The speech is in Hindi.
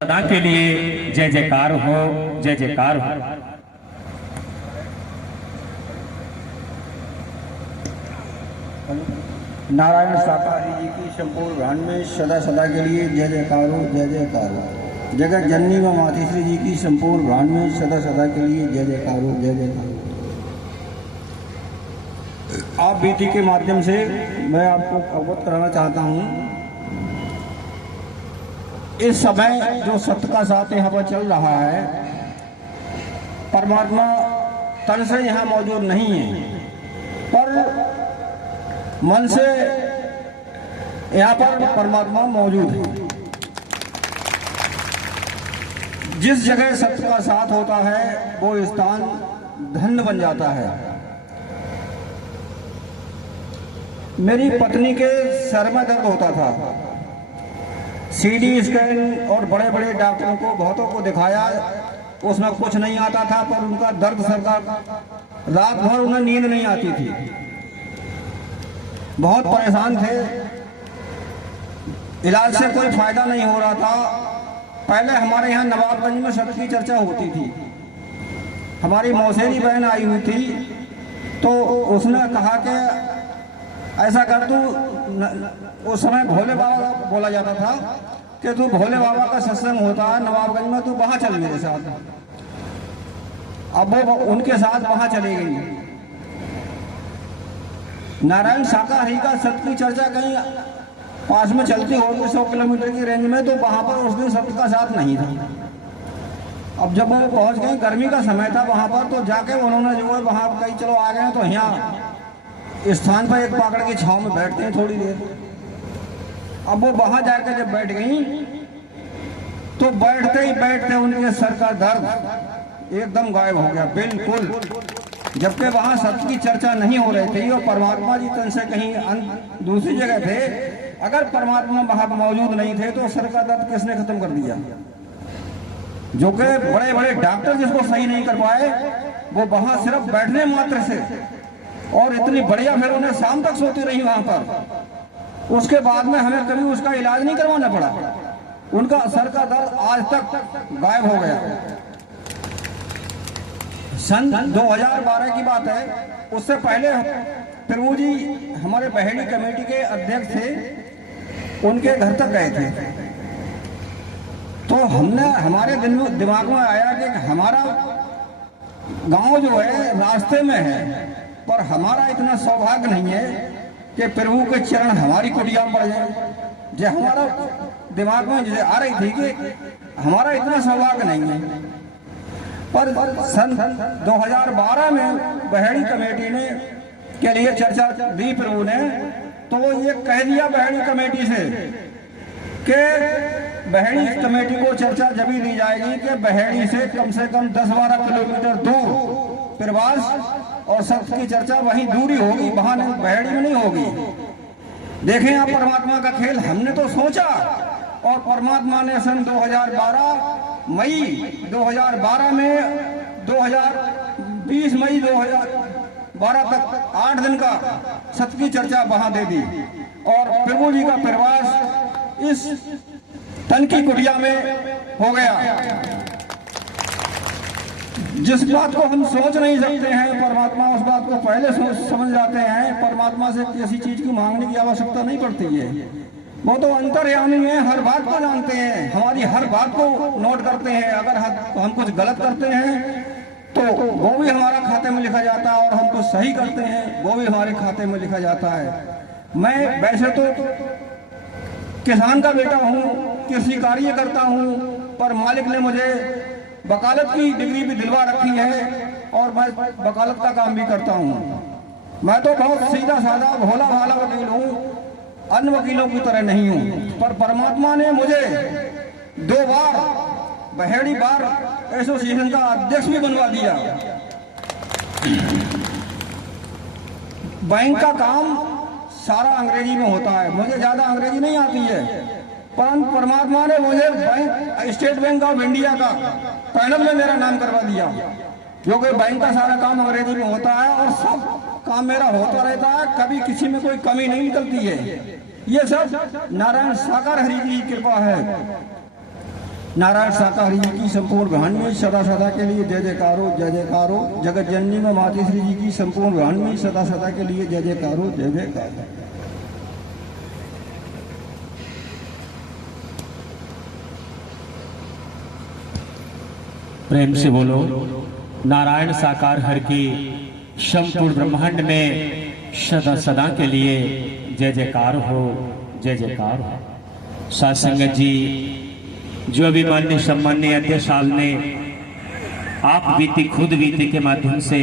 सदा के लिए जय जयकार हो, जय जयकार हो। नारायण शाकाहारी जी की संपूर्ण ब्रह्मांड में सदा सदा के लिए जय जयकार हो, जय जयकार हो। जगत जननी व मातेश्वरी जी की संपूर्ण ब्रह्मांड में सदा सदा के लिए जय जयकार हो, जय जयकार हो। आप बेटी के माध्यम से मैं आपको अवगत कराना चाहता हूँ, इस समय जो सत्य का साथ यहाँ पर चल रहा है, परमात्मा तन से यहाँ मौजूद नहीं है, पर मन से यहाँ पर परमात्मा मौजूद है। जिस जगह सत्य का साथ होता है वो स्थान धन्य बन जाता है। मेरी पत्नी के सर में दर्द होता था, सीटी स्कैन और बड़े बड़े डॉक्टरों को बहुतों को दिखाया, उसमें कुछ नहीं आता था। पर उनका दर्द सर का, रात भर उन्हें नींद नहीं आती थी, बहुत परेशान थे, इलाज से कोई फायदा नहीं हो रहा था। पहले हमारे यहाँ नवाबगंज में सत्य की चर्चा होती थी, हमारी मौसेरी बहन आई हुई थी, तो उसने कहा कि ऐसा कर, तू उस समय भोले बाबा बोला जाता था कि तू भोले बाबा का सत्संग होता है नवाबगंज में, तू वहां चल मेरे साथ। अब वो उनके साथ वहां चली गई। नारायण शाकाहारी का सत्य की चर्चा कहीं पास में चलती होगी 100 किलोमीटर की रेंज में, तो वहां पर उस दिन सत्य का साथ नहीं था। अब जब वो पहुंच गई, गर्मी का समय था वहां पर, तो जाके उन्होंने जो है वहां कहीं चलो आ गए, तो यहाँ स्थान पर एक पाकड़ की छांव में बैठते हैं थोड़ी देर। अब वो वहां जाकर जब बैठ गई, तो बैठते ही बैठते उनके सर का दर्द एकदम गायब हो गया बिल्कुल। जबकि वहां सत्य की चर्चा नहीं हो रही थी और परमात्मा जी तन से कहीं दूसरी जगह थे। अगर परमात्मा वहां मौजूद नहीं थे तो सर का दर्द किसने खत्म कर दिया? जो कि बड़े बड़े डॉक्टर जिसको सही नहीं कर पाए, वो वहां सिर्फ बैठने मात्र से, और इतनी बढ़िया, फिर उन्हें शाम तक सोती रही वहां पर। उसके बाद में हमें कभी उसका इलाज नहीं करवाना पड़ा, उनका सर का दर्द आज तक गायब हो गया। सन 2012 की बात है, उससे पहले प्रभु जी हमारे बहेड़ी कमेटी के अध्यक्ष थे, उनके घर तक गए थे। तो हमारे दिमाग में आया कि हमारा गांव जो है रास्ते में है, पर हमारा इतना सौभाग्य नहीं है कि प्रभु के चरण हमारी कुटिया में पड़ जाए। जो हमारा दिमाग में जैसे आ रही थी कि हमारा इतना सौभाग्य नहीं है। पर सन 2012 में बहेड़ी कमेटी ने के लिए चर्चा दी प्रभु ने, तो वो ये कह दिया बहेड़ी कमेटी से कि बहेड़ी कमेटी को चर्चा जब दी जाएगी कि बहेड़ी से कम 10-12 किलोमीटर दूर प्रवास और सत्य की चर्चा वहीं दूरी होगी, वहां बहेड़ी में नहीं होगी। देखें आप परमात्मा का खेल। हमने तो सोचा, और परमात्मा ने सन 2012 मई 2012 में 2020 मई 2012 तक 8 दिन का सत्य की चर्चा वहां दे दी। और प्रभु जी का प्रवास इस तन की कुटिया में हो गया। जिस बात को हम सोच नहीं सकते हैं, परमात्मा उस बात को पहले समझ जाते हैं। परमात्मा से किसी चीज की मांगने की आवश्यकता नहीं पड़ती है, वो तो अंतर्यामी है, हर बात को जानते हैं, हमारी हर बात को नोट करते हैं। अगर हम कुछ गलत करते हैं तो वो भी हमारा खाते में लिखा जाता है, और हम कुछ सही करते हैं वो भी हमारे खाते में लिखा जाता है। मैं वैसे तो किसान का बेटा हूँ, कृषि कार्य करता हूँ, पर मालिक ने मुझे वकालत की डिग्री भी दिलवा रखी है, और मैं वकालत का काम भी करता हूँ। मैं तो बहुत सीधा साधा भोला भाला वकील हूँ, अन्य वकीलों की तरह नहीं हूँ। पर परमात्मा ने मुझे 2 बार बहेड़ी बार एसोसिएशन का अध्यक्ष भी बनवा दिया। बैंक का काम सारा अंग्रेजी में होता है, मुझे ज्यादा अंग्रेजी नहीं आती है, परंतु परमात्मा ने मुझे स्टेट बैंक ऑफ इंडिया का पैनल में मेरा नाम करवा दिया, क्योंकि बैंक का सारा काम अंग्रेजी में होता है और सब काम मेरा होता रहता है, कभी किसी में कोई कमी नहीं निकलती है। ये सब नारायण शाकाहारी की कृपा है। नारायण शाकाहारी जी की संपूर्ण ब्रह्मांड में सदा सदा के लिए जय जयकारो जय जयकारो। जगत जननी में मातेश्वरी जी की संपूर्ण ब्रह्मांड में सदा सदा के लिए जय जयकारो जय जयकारो। प्रेम से बोलो नारायण साकार हर की संपूर्ण ब्रह्मांड में सदा सदा के लिए जय जयकार हो जय जयकार हो। साथ संगत जी, जो अभिमान्य सम्मान्य अध्यक्ष साहब ने आप बीती खुद बीती के माध्यम से